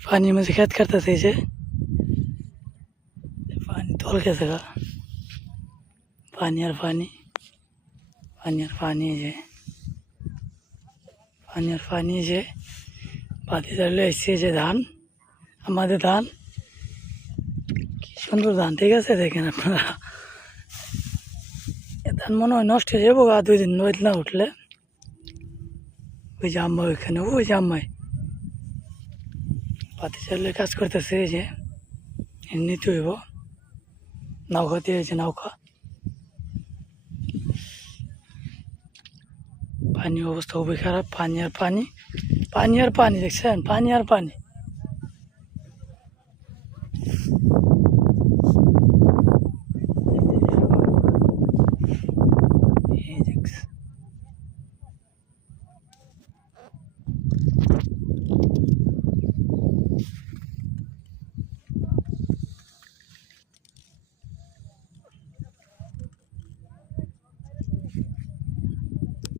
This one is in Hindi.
पानी में से खेत करते थे जे पानी तोल के सका पानी और पानी पानी और पानी जे पानी और पानी जे বাতি ধরলে এসছে যে ধান আমাদের ধান কি সুন্দর ধান ঠিক আছে দেখেন আপনারা এ ধান মনে হয় নষ্ট হয়ে যাবো আর 2 দিন রোদ না উঠলে ওই যে আম্মা ওইখানে ওই যে আম্মাই বাতি চালিয়ে কাজ করতেছে এই যে নিতে হইব নৌকা দিয়ে যে নৌকা পানি অবস্থা খুবই খারাপ পানি আর পানি পানি আর পানি দেখছেন পানি আর পানি